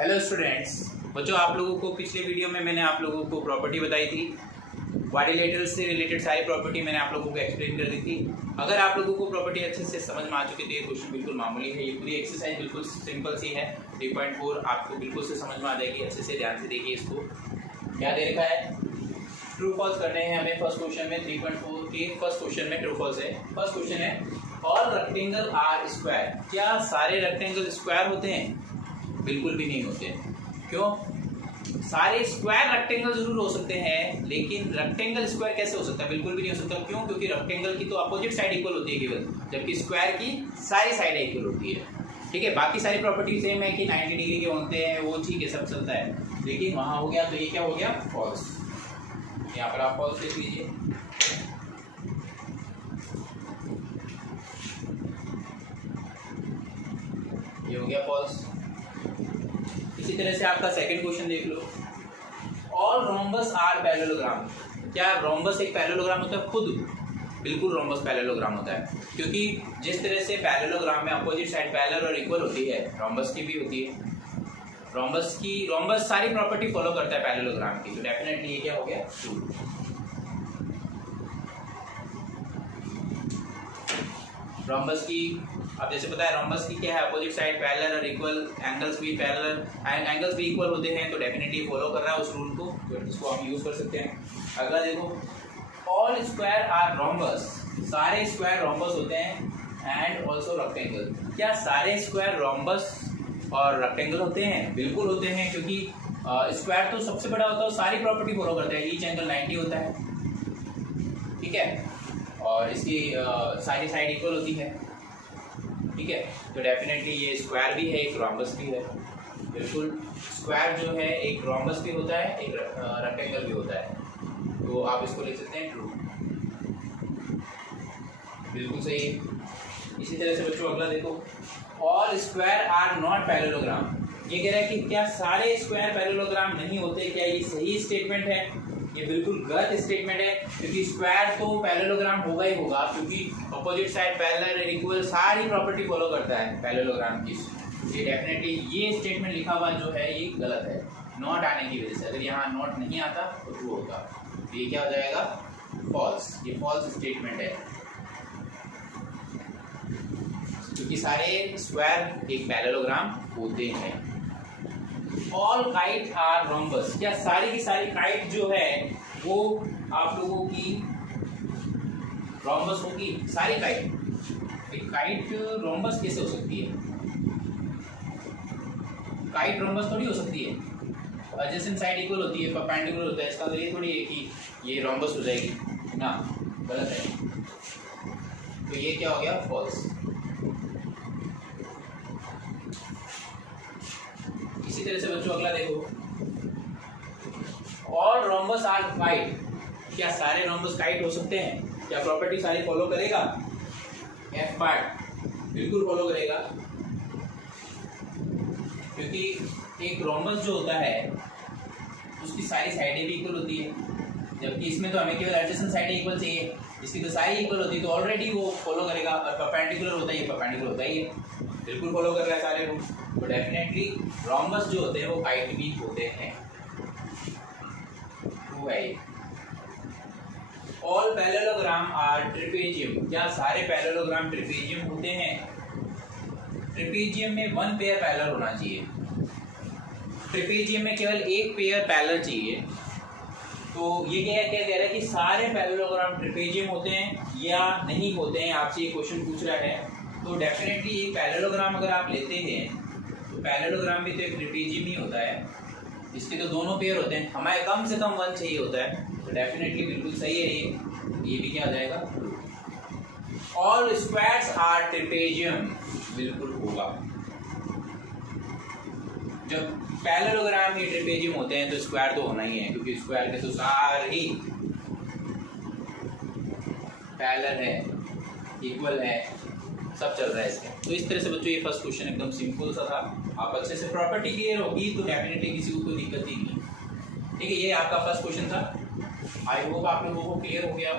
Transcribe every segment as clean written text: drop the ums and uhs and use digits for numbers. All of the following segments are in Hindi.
हेलो स्टूडेंट्स, बच्चों आप लोगों को पिछले वीडियो में मैंने आप लोगों को प्रॉपर्टी बताई थी। क्वाड्रिलेटरल से रिलेटेड सारी प्रॉपर्टी मैंने आप लोगों को एक्सप्लेन कर दी थी। अगर आप लोगों को प्रॉपर्टी अच्छे से समझ में आ चुकी तो ये क्वेश्चन बिल्कुल मामूली है। ये पूरी एक्सरसाइज बिल्कुल सिंपल सी है। 3.4 आपको बिल्कुल से समझ में आ जाएगी। अच्छे से ध्यान से देखिए इसको। क्या दे रखा है? ट्रू फॉल्स करने हैं हमें फर्स्ट क्वेश्चन में। 3.4 के फर्स्ट क्वेश्चन में ट्रू फॉल्स है। फर्स्ट क्वेश्चन है ऑल रेक्टेंगल आर स्क्वायर। क्या सारे रेक्टेंगल स्क्वायर होते हैं? बिल्कुल भी नहीं होते। क्यों? सारे स्क्वायर रेक्टेंगल जरूर हो सकते हैं, लेकिन रेक्टेंगल स्क्वायर कैसे हो सकता है? बिल्कुल भी नहीं हो सकता। क्यों? क्योंकि रेक्टेंगल की तो अपोजिट साइड इक्वल होती है केवल, जबकि स्क्वायर की सारी साइड इक्वल होती है। ठीक है, बाकी सारी प्रॉपर्टी सेम है कि 90 डिग्री के होते हैं, वो ठीक है, सब चलता है। लेकिन वहां हो गया तो ये क्या हो गया? फॉल्स। यहाँ पर आप फॉल्स लिख लीजिए। ये हो गया फॉल्स। इसी तरह से आपका सेकंड क्वेश्चन देख लो। All rhombus are parallelogram. क्या रोम्बस एक पैरेललोग्राम होता है? खुद बिल्कुल रोम्बस पैरेललोग्राम होता है, क्योंकि जिस तरह से पैरेललोग्राम में अपोजिट साइड पैरेलल और इक्वल होती है, रोम्बस की भी होती है। रोम्बस सारी प्रॉपर्टी फॉलो करता है पैरेललोग्राम की, तो डेफिनेटली ये क्या हो गया? ट्रू। रोम्बस की अब जैसे पता है रोम्बस की क्या है? अपोजिट साइड पैरेलल और इक्वल, एंगल्स भी पैरेलल, एंगल्स भी इक्वल होते हैं, तो डेफिनेटली फॉलो कर रहा है उस रूल को, तो इसको हम यूज कर सकते हैं। अगला देखो, ऑल स्क्वायर आर रोम्बस। सारे स्क्वायर रोम्बस होते हैं एंड ऑल्सो रेक्टेंगल। क्या सारे स्क्वायर रोम्बस और रेक्टेंगल होते हैं? बिल्कुल होते हैं, क्योंकि स्क्वायर तो सबसे बड़ा होता है, सारी प्रॉपर्टी फॉलो करता है। ईच एंगल 90 होता है, ठीक है, और इसकी सारी साइड इक्वल होती है, ठीक है। तो डेफिनेटली ये स्क्वायर भी है, एक रोम्बस भी है। बिल्कुल, स्क्वायर जो है एक रोम्बस भी होता है, एक रेक्टेंगल भी होता है, तो आप इसको लिख सकते हैं ट्रू। बिल्कुल सही है। इसी तरह से बच्चों अगला देखो, all square are not parallelogram. ये कह रहा है कि क्या सारे स्क्वायर पैरेललोग्राम नहीं होते? क्या ये सही स्टेटमेंट है? ये बिल्कुल गलत स्टेटमेंट है, क्योंकि स्क्वायर तो पैरेललोग्राम होगा ही होगा, क्योंकि अपोजिट साइड पैरेलल और इक्वल सारी प्रॉपर्टी फॉलो करता है पैरेललोग्राम की। ये डेफिनेटली ये स्टेटमेंट लिखा हुआ जो है ये गलत है, नॉट आने की वजह से। अगर यहाँ नॉट नहीं आता तो ट्रू होगा, तो ये क्या हो जाएगा? फॉल्स। ये फॉल्स स्टेटमेंट है, क्योंकि सारे स्क्वायर एक पैरेललोग्राम होते हैं। All kite are rhombus. क्या सारी की सारी काइट जो है वो आप लोगों की रोम्बस होगी? सारी काइट। एक काइट रोम्बस कैसे हो सकती है? काइट रोम्बस थोड़ी हो सकती है। एडजेसेंट साइड इक्वल होती है, परपेंडिकुलर होता है, इसका मतलब ये थोड़ी है कि ये रोम्बस हो जाएगी ना, गलत है। तो ये क्या हो गया? फॉल्स। इसी तरह से बच्चों अगला देखो, ऑल रोम्बस आर काइट। क्या सारे रोम्बस काइट हो सकते हैं? क्या प्रॉपर्टी सारी फॉलो करेगा? एफ पार्ट बिल्कुल फॉलो करेगा, क्योंकि एक रोम्बस जो होता है उसकी सारी साइडें भी इक्वल होती है, जबकि इसमें तो हमें केवल एडजेसेंट साइडें इक्वल चाहिए, इसकी तो सारी इक्वल होती है, तो ऑलरेडी वो फॉलो करेगा। और परपेंडिकुलर होता है, ये परपेंडिकुलर होता ही है, बिल्कुल फॉलो कर रहा है सारे रूल। तो डेफिनेटली रोम्बस जो होते हैं वो काइट भी होते हैं, ट्रू है ये। All parallelogram are trapezium. क्या सारे पैरेललोग्राम ट्रेपेजियम होते हैं? ट्रेपेजियम में 1 पेयर पैरेलल होना चाहिए। ट्रेपेजियम में केवल एक पेयर पैरेलल चाहिए। तो ये क्या कह रहा है कि सारे पैरेललोग्राम ट्रेपेजियम होते हैं या नहीं होते हैं? आपसे ये क्वेश्चन पूछ रहा है। तो डेफिनेटली एक पैरेललोग्राम अगर आप लेते हैं तो पैरेललोग्राम भी तो एक ट्रेपेजियम ही होता है, इसके तो दोनों पेयर होते हैं, हमें कम से कम 1 चाहिए होता है, तो डेफिनेटली बिल्कुल सही है ये भी क्या आ जाएगा? ऑल स्क्वायर्स आर ट्रेपेजियम बिल्कुल होगा। जब पैरेललोग्राम ही ट्रेपेजियम होते हैं तो स्क्वायर तो होना ही है, क्योंकि स्क्वायर के तो सारे ही पैरेलल है, इक्वल है, सब चल रहा है इसका। तो इस तरह से बच्चों ये फर्स्ट क्वेश्चन एकदम सिंपल सा था। आप अच्छे से प्रॉपर्टी क्लियर होगी तो डेफिनेटली किसी को कोई दिक्कत ही नहीं। ठीक है, ये आपका फर्स्ट क्वेश्चन था। आई होप आप लोगों को क्लियर हो गया।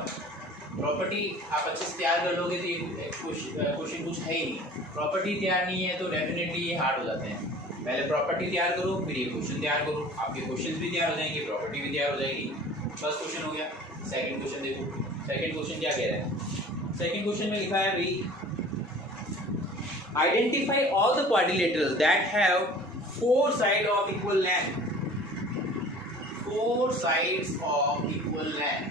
प्रॉपर्टी आप अच्छे से तैयार कर लोगे तो ये क्वेश्चन कुछ है ही नहीं। प्रॉपर्टी तैयार नहीं है तो डेफिनेटली ये हार्ड हो जाते हैं। पहले प्रॉपर्टी तैयार करो, फिर ये क्वेश्चन तैयार करो। आपके क्वेश्चन भी तैयार हो जाएंगे, प्रॉपर्टी भी तैयार हो जाएगी। फर्स्ट क्वेश्चन हो गया। सेकंड क्वेश्चन देखो, सेकंड क्वेश्चन क्या कह रहा है। सेकंड क्वेश्चन में लिखा है भाई, identify all the quadrilaterals that have 4 side of equal length, 4 sides of equal length.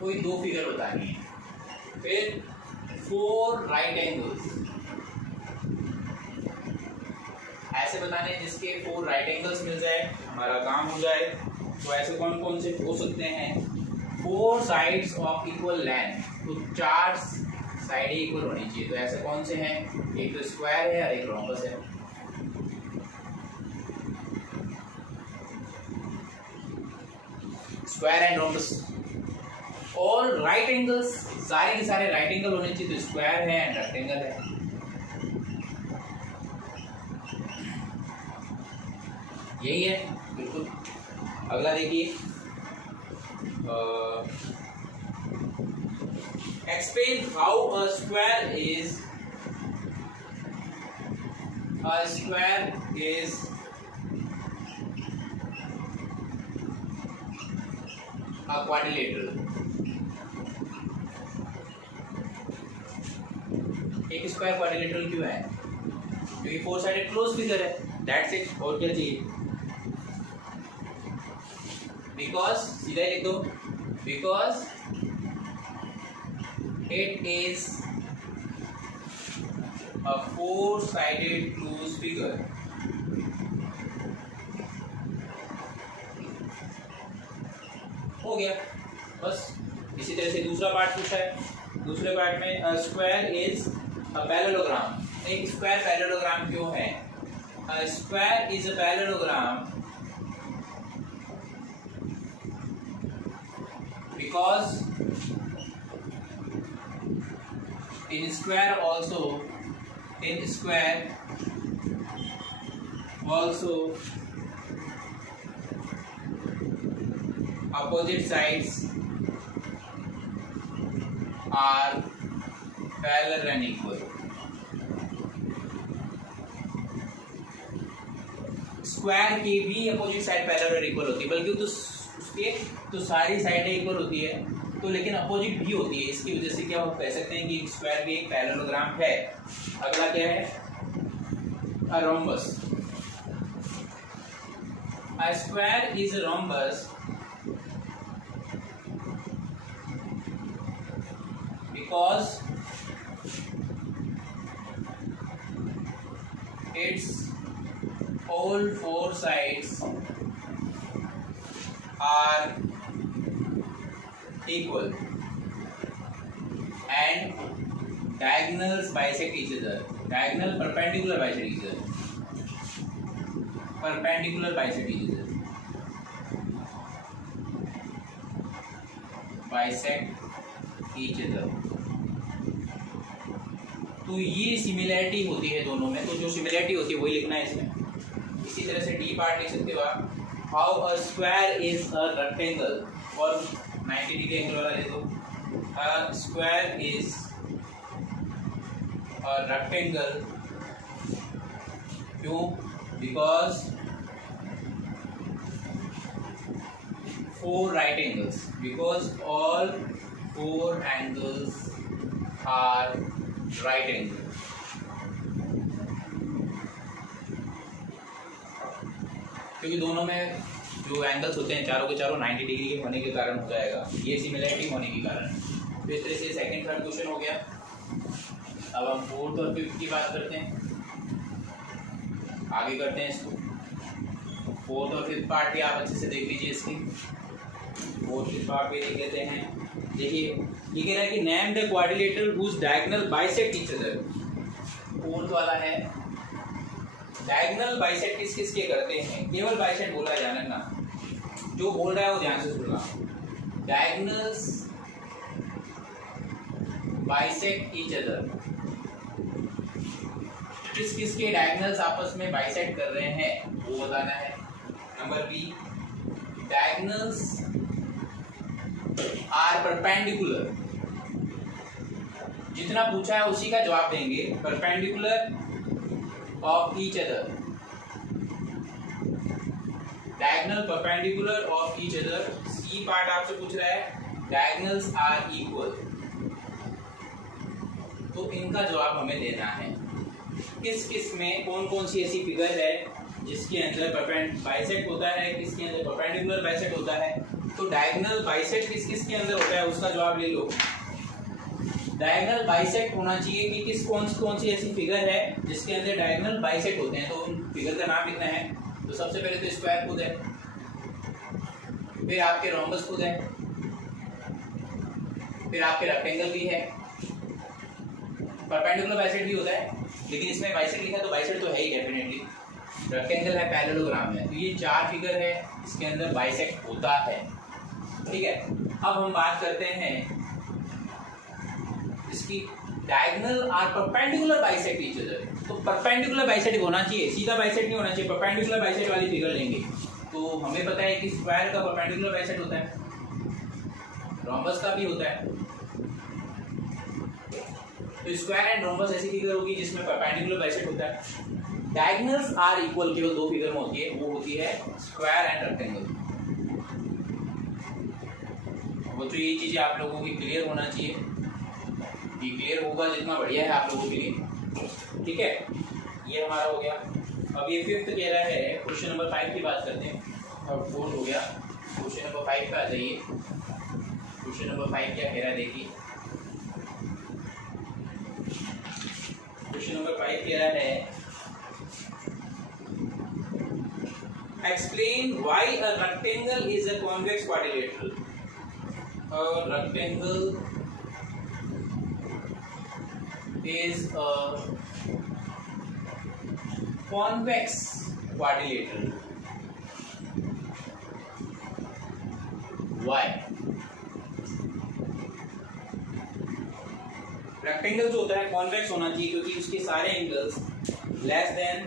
कोई दो फिगर बतानी है, फिर 4 राइट एंगल्स ऐसे बताने हैं जिसके 4 राइट एंगल्स मिल जाए, हमारा काम हो जाए। तो ऐसे कौन कौन से हो सकते हैं, 4 साइड्स ऑफ इक्वल लेंथ, तो 4 साइड इक्वल होनी चाहिए। तो ऐसे कौन से हैं, एक तो स्क्वायर है और एक रोम्बस है। Square and rhombus. और राइट एंगल्स, सारे के सारे राइट एंगल होने चाहिए। तो स्क्वायर है एंड रेक्टेंगल है। यही है बिल्कुल। अगला देखिए, explain how a square is a quadrilateral। एक स्क्वायर क्वाड्रिलेटरल क्यों है, क्योंकि 4 साइडेड क्लोज फिगर है, दैट्स इट। और क्या चाहिए, बिकॉज सीधा लिख दो, because it is a 4-sided closed figure। हो गया बस। इसी तरह से दूसरा पार्ट पूछा है। दूसरे पार्ट में a square is a parallelogram। एक स्क्वायर पैरेललोग्राम क्यों है, a square is a parallelogram because in square also opposite sides are parallel and equal। Square की भी अपोजिट साइड पैरेलल और इक्वल होती है, बल्कि तो उसके तो सारी साइडें इक्वल होती है, तो लेकिन अपोजिट भी होती है। इसकी वजह से क्या हम कह सकते हैं कि स्क्वायर भी एक पैरेललोग्राम है। अगला क्या है, a rhombus। A square is a rhombus because its all 4 sides are equal and diagonals bisect each other। Diagonal perpendicular bisect each other। Perpendicular bisect each other। Bisect each other। तो ये सिमिलैरिटी होती है दोनों में, तो जो सिमिलैरिटी होती है वही लिखना है इसमें। इसी तरह से डी पार्ट लिख सकते हो आप, how a square is a rectangle, और 90 डिग्री एंगल वाला ले दो। A square is a rectangle, क्यों, because 4 right angles, because all 4 angles are right angles। क्योंकि दोनों में जो एंगल्स होते हैं चारों के चारों 90 डिग्री के होने के कारण हो जाएगा, ये सिमिलैरिटी होने के कारण। तो इस तरह से सेकंड थर्ड क्वेश्चन हो गया। अब हम फोर्थ और फिफ्थ की बात करते हैं, आगे करते हैं इसको। फोर्थ और फिफ्थ पार्ट भी आप अच्छे से देख लीजिए इसकी। फोर्थ फिफ्थ पार्ट भी देख लेते हैं। देखिए ये कह रहा है कि name the quadrilateral whose diagonal bisect each other. Fourth वाला है डायगोनल बाइसेक्ट किस किस के करते हैं, केवल बाइसेक्ट बोला है, ध्यान रखना, जो बोल रहा है वो ध्यान से सुनना। डायगोनल्स बाइसेक्ट ईच अदर, किस किस के डायगोनल्स आपस में बाइसेक्ट कर रहे हैं वो बताना है। Number b, diagonals are perpendicular, जितना पूछा है उसी का जवाब देंगे। Perpendicular of each other, diagonal perpendicular of each other. C part आपसे पूछ रहा है डायगोनल्स आर इक्वल, तो इनका जवाब हमें देना है। किस किस में कौन कौन सी ऐसी फिगर है जिसके अंदर बाइसेक्ट होता है, किसके अंदर परपेंडिकुलर बाइसेक्ट होता है। तो डायगोनल बाइसेक्ट किस किस के अंदर होता है उसका जवाब ले लो। डायगोनल बाइसेक्ट होना चाहिए कि किस कौन सी ऐसी फिगर है जिसके अंदर डायगोनल बाइसेक्ट होते हैं। तो उन फिगर का नाम लिखना है। तो सबसे पहले तो स्क्वायर खुद है, फिर आपके रोम्बस खुद है, फिर आपके रेक्टेंगल भी है, परपेंडिकुलर बाइसेक्ट भी होता है, लेकिन इसमें बाइसेक्ट लिखा तो बाइसेक्ट तो है ही डेफिनेटली। रेक्टेंगल है, पैरेललोग्राम है, तो ये 4 फिगर है इसके अंदर बाइसेक्ट होता है। ठीक है, अब हम बात करते हैं इसकी डायगोनल और परपेंडिकुलर बाइसेक्ट ईच अदर। तो परपेंडिकुलर बाइसेक्ट होना चाहिए, सीधा बाइसेक्ट नहीं होना चाहिए, परपेंडिकुलर बाइसेक्ट वाली फिगर लेंगे। तो हमें पता है कि स्क्वायर का परपेंडिकुलर बाइसेक्ट होता है, रोम्बस का भी होता है। तो स्क्वायर एंड रोम्बस ऐसी फिगर होगी जिसमें परपेंडिकुलर बाइसेक्ट होता है। डायगोनल्स आर इक्वल केवल 2 फिगर में होती है, वो होती है स्क्वायर एंड रेक्टेंगल। वो तो ये चीजें आप लोगों की क्लियर होना चाहिए, ये क्लियर होगा जितना बढ़िया है आप लोगों के लिए। ठीक है, ये हमारा हो गया। अब ये 5th कह रहा है, क्वेश्चन नंबर 5 की बात करते हैं। अब 4 हो गया, क्वेश्चन नंबर 5 पे आ जाइए। क्वेश्चन नंबर 5 क्या कह रहा है देखिए। क्वेश्चन नंबर 5 कह रहा है explain why a rectangle is a convex quadrilateral. A rectangle is a convex quadrilateral. Why? Rectangle जो होता है कॉन्वेक्स होना चाहिए क्योंकि उसके सारे एंगल्स लेस देन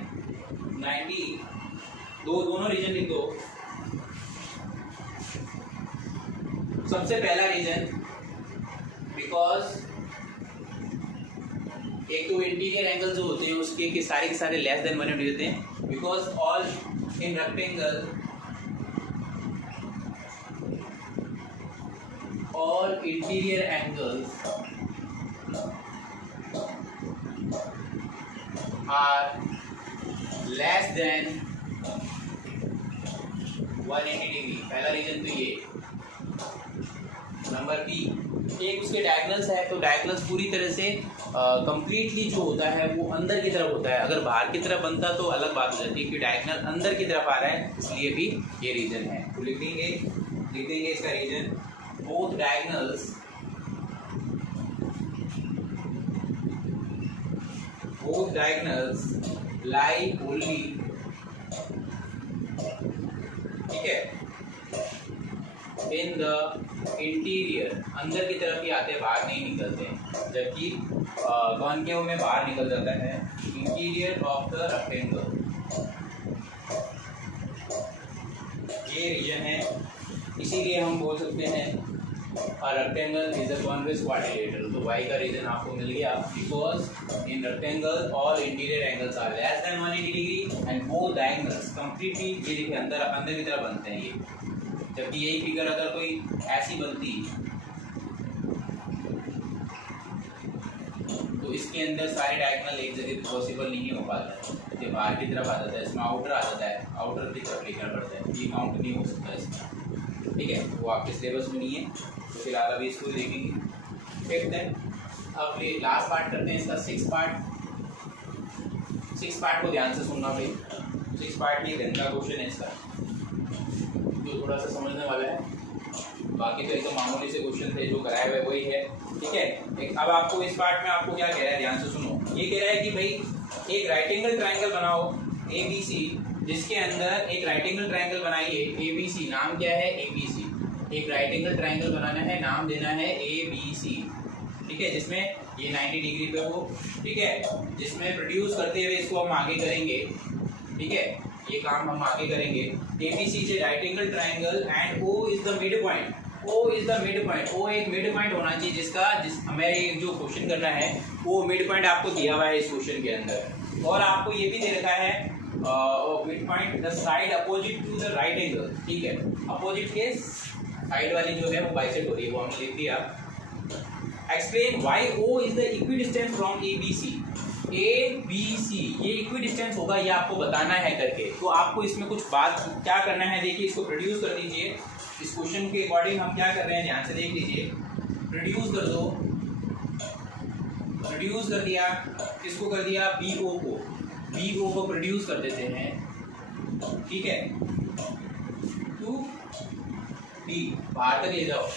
90। दोनों रीजन लिख दो। सबसे पहला रीजन बिकॉज एक तो इंटीरियर एंगल जो होते हैं उसके के सारे लेस देन 180 होते हैं। Because all in rectangle all interior angles are less than 180 degree. पहला रीजन तो ये। नंबर बी, एक उसके डायगोनल्स है तो डायगोनल्स पूरी तरह से कंप्लीटली जो होता है वो अंदर की तरफ होता है। अगर बाहर की तरफ बनता तो अलग बात हो जाती है कि डायगोनल अंदर की तरफ आ रहा है, इसलिए भी ये रीजन है। तो लिख देंगे इसका रीजन। बोथ डायगोनल्स लाई ओनली, ठीक है, इन द इंटीरियर, अंदर की तरफ ही आते हैं, बाहर नहीं निकलते हैं। जबकि कॉनकेव में बाहर निकल जाता है। इंटीरियर ऑफ द रेक्टेंगल, ये रीजन है। इसीलिए हम बोल सकते हैं rectangle is a convex quadrilateral. तो वाई का रीजन आपको मिल गया। Because in rectangle all interior angles are less than 180 degree and both diagonals completely, ये देखिए अंदर की तरफ बनते हैं ये। जबकि यही फिगर अगर कोई ऐसी बनती तो इसके अंदर सारे डायगोनल एक जगह पॉसिबल नहीं हो पाता है, ये बाहर की तरफ आ जाता है, इसमें आउटर आ जाता है, आउटर की तरफ लिखना पड़ता है, ये काउंट नहीं हो सकता इसमें। ठीक है, वो आपके सिलेबस में नहीं है, तो फिलहाल अभी इसको देखेंगे। फिफ्थ है, अब ये लास्ट पार्ट करते हैं इसका, 6 पार्ट को ध्यान से सुनना भाई। 6 पार्ट में गंदा क्वेश्चन है इसका, जो थोड़ा सा समझने वाला है। बाकी तो एकदम मामूली से क्वेश्चन थे जो कराए हुए वही है। ठीक है, अब आपको इस पार्ट में आपको क्या कह रहा है, ध्यान से सुनो। ये कह रहा है कि भाई एक राइट एंगल ट्रायंगल बनाओ ABC, जिसके अंदर एक राइट एंगल ट्रायंगल बनाइए ABC। नाम क्या है? ABC। एक राइट एंगल ट्रायंगल बनाना है, नाम देना है ABC। ठीक है, जिसमें ये 90 डिग्री पे हो। ठीक है, जिसमें प्रोड्यूस करते हुए इसको हम आगे करेंगे। ठीक है, ये काम हम आगे करेंगे। ABC से right angle triangle and O is the mid point. O is the mid point, O एक मिड पॉइंट होना चाहिए जिस हमें जो क्वेश्चन करना है वो मिड पॉइंट आपको दिया हुआ है इस क्वेश्चन के अंदर। और आपको ये भी दे रखा है midpoint the side opposite to the right angle, ठीक है, अपोजिट के साइड वाली जो है वो बाइसेक्ट हो रही है, वो हमने लिख दिया। Explain why O is the equidistance from A B C, A B C ये इक्विडिस्टेंस होगा, ये आपको बताना है करके। तो आपको इसमें कुछ बात क्या करना है, देखिए इसको प्रोड्यूस कर दीजिए। इस क्वेश्चन के अकॉर्डिंग हम क्या कर रहे हैं ध्यान से देख लीजिए। प्रोड्यूस कर दो, प्रोड्यूस कर दिया, किसको कर दिया, बी ओ को, बी ओ को प्रोड्यूस कर देते हैं, ठीक है, टू डी बाहर तक ले जाओ,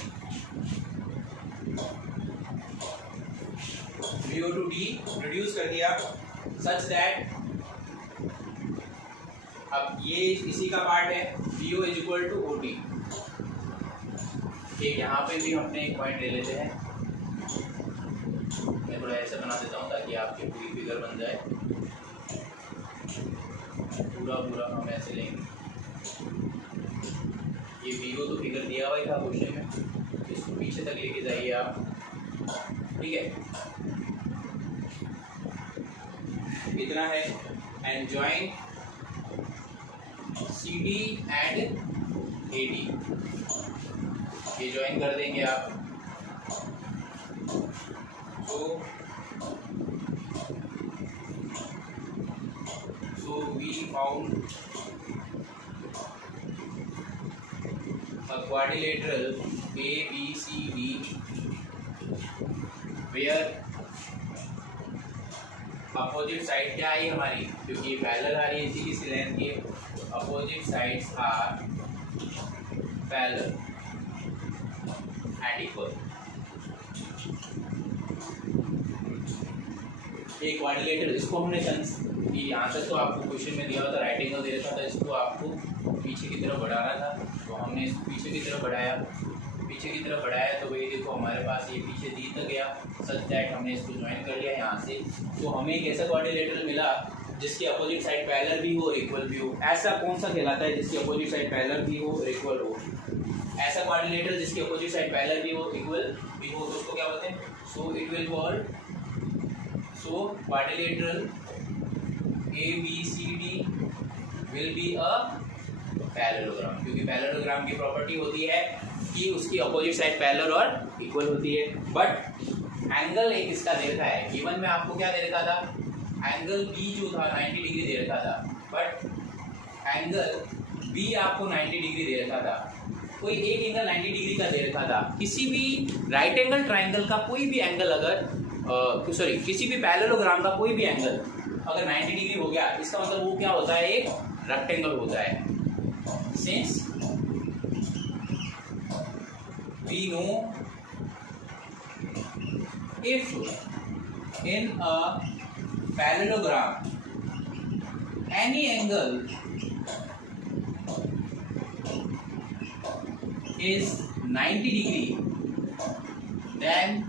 B O to D produce कर दिया सच दैट, अब ये इसी का पार्ट है, B O is equal to O T. ठीक, यहाँ पे भी हमने एक पॉइंट ले लेते हैं, मैं थोड़ा ऐसा बना देता हूँ ताकि आपकी पूरी फिगर बन जाए, पूरा पूरा हम ऐसे लेंगे। ये वीओ तो फिगर दिया हुआ ही था क्वेश्चन में, इसको पीछे तक लेके जाइए आप, ठीक है, इतना है। And join C D and A D, ये ज्वाइन कर देंगे आप। So we found a quadrilateral ABCD where opposite side क्या आई हमारी, क्योंकि पैरेलल आ रही है इसी की लेंथ की, opposite sides are parallel and equal. एक क्वाड्रिलेटरल, इसको हमने यहाँ तक तो आपको क्वेश्चन में दिया हुआ था, राइट एंगल दे रखा था, इसको आपको पीछे की तरफ बढ़ाना था, तो हमने इसको पीछे की तरफ बढ़ाया, पीछे की तरफ बढ़ाया, तो वही देखो हमारे पास ये पीछे दी तक गया, सच दैट हमने इसको ज्वाइन कर लिया यहाँ से। तो हमें एक ऐसा क्वाड्रिलेटरल मिला जिसकी अपोजिट साइड पैरेलल भी हो और इक्वल भी हो। ऐसा कौन सा कहलाता है जिसकी अपोजिट साइड पैरेलल भी हो और इक्वल हो? ऐसा क्वाड्रिलेटरल जिसकी अपोजिट साइड पैरेलल भी हो इक्वल भी हो, तो उसको क्या बोलते हैं? So it will called, so quadrilateral ABCD will be a parallelogram, क्योंकि पैरेललोग्राम की प्रॉपर्टी होती है कि उसकी अपोजिट साइड पैरेलल और इक्वल होती है। बट एंगल एक इसका दे रखा है, गिवन में आपको क्या दे रखा था, एंगल बी जो था 90 डिग्री दे रखा था, बट एंगल बी आपको 90 डिग्री दे रखा था, कोई एक एंगल 90 डिग्री का दे रखा था। किसी भी राइट एंगल ट्राइंगल का कोई भी एंगल अगर किसी भी पैरेललोग्राम का कोई भी एंगल अगर 90 डिग्री हो गया, इसका मतलब वो क्या होता है, एक रेक्टेंगल होता है। Since we know if in a parallelogram any angle is 90 degree, then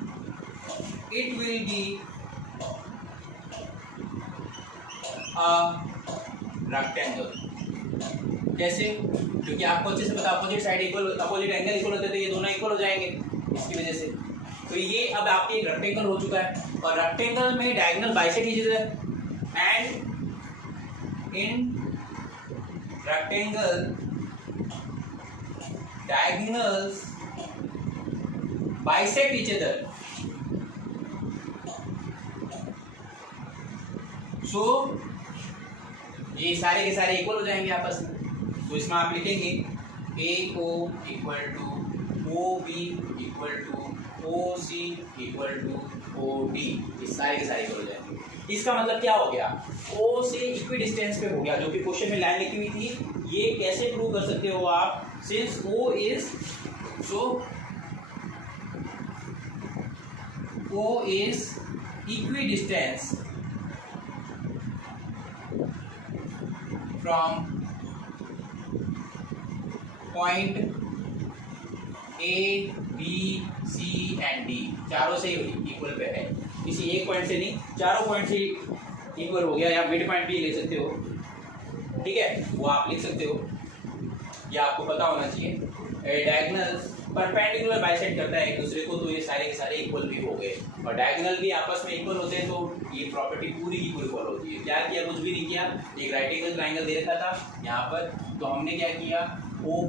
it will be a rectangle। कैसे? क्योंकि आपको अच्छे से पता opposite side equal, opposite angle equal होते तो ये दोनों इक्वल हो जाएंगे इसकी वजह से। तो ये अब आपकी एक रेक्टेंगल हो चुका है, और रेक्टेंगल में diagonal bisect is and in rectangle diagonals bisect each other. So ये सारे के सारे इक्वल हो जाएंगे आपस में। तो इसमें आप लिखेंगे A O equal to O B equal to O C equal to O D, ये सारे के सारे इक्वल हो जाएंगे। इसका मतलब क्या हो गया, ओ से इक्वी डिस्टेंस पे हो गया, जो कि क्वेश्चन में लाइन लिखी हुई थी। ये कैसे प्रूव कर सकते हो आप, since O is, so O is equidistance from point A B C and D, चारों से इक्वल पे है, किसी एक पॉइंट से नहीं, चारों पॉइंट से इक्वल हो गया। या मिड पॉइंट भी ले सकते हो, ठीक है, वो आप लिख सकते हो, या आपको पता होना चाहिए। डायगोनल्स परपेंडिकुलर बाइसेक्ट करता है एक दूसरे को, तो ये सारे के सारे इक्वल भी हो गए। और डायगोनल भी आपस में इक्वल होते हैं, तो ये प्रॉपर्टी पूरी की पूरी फॉलो होती है। क्या किया? कुछ भी नहीं किया। एक राइट एंगल ट्राइंगल दे रखा था यहाँ पर, तो हमने क्या किया, ओ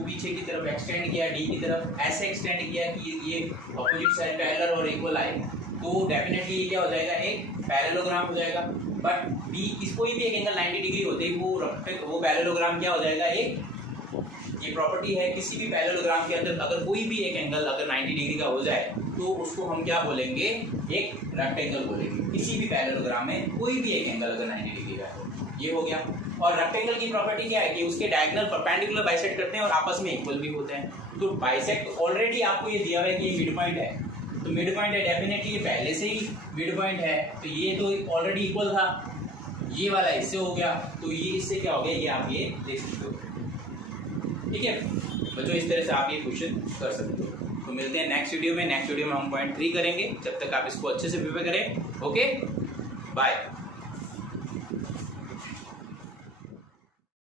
पीछे की तरफ एक्सटेंड किया, डी की तरफ ऐसे एक्सटेंड किया कि ये ऑपोजिट साइड पैरेलल और इक्वल आए, तो डेफिनेटली ये क्या हो जाएगा, एक पैरेललोग्राम हो जाएगा। बट बी इसको भी एक एंगल 90 डिग्री होते ही वो पैरेललोग्राम क्या हो जाएगा, एक ये प्रॉपर्टी है किसी भी पैरेललोग्राम के अंदर अगर कोई भी एक एंगल अगर 90 डिग्री का हो जाए तो उसको हम क्या बोलेंगे, एक रेक्टेंगल बोलेंगे। किसी भी पैरेललोग्राम में कोई भी एक एंगल अगर 90 डिग्री का है, ये हो गया। और रेक्टेंगल की प्रॉपर्टी क्या है कि उसके डायगोनल परपेंडिकुलर बाइसेक्ट करते हैं और आपस में इक्वल भी होते हैं। तो बाइसेक्ट ऑलरेडी आपको ये दिया हुआ है कि ये मिड पॉइंट है, तो मिड पॉइंट है, डेफिनेटली ये पहले से ही मिड पॉइंट है, तो ये तो ऑलरेडी इक्वल था, ये वाला इससे हो गया, तो ये इससे क्या हो गया, ये आप ये देख सकते हो। ठीक है बच्चों, इस तरह से आप ये क्वेश्चन कर सकते हो। तो मिलते हैं नेक्स्ट वीडियो में। नेक्स्ट वीडियो में हम पॉइंट 3 करेंगे। जब तक आप इसको अच्छे से प्रिपेयर करें। Okay, bye.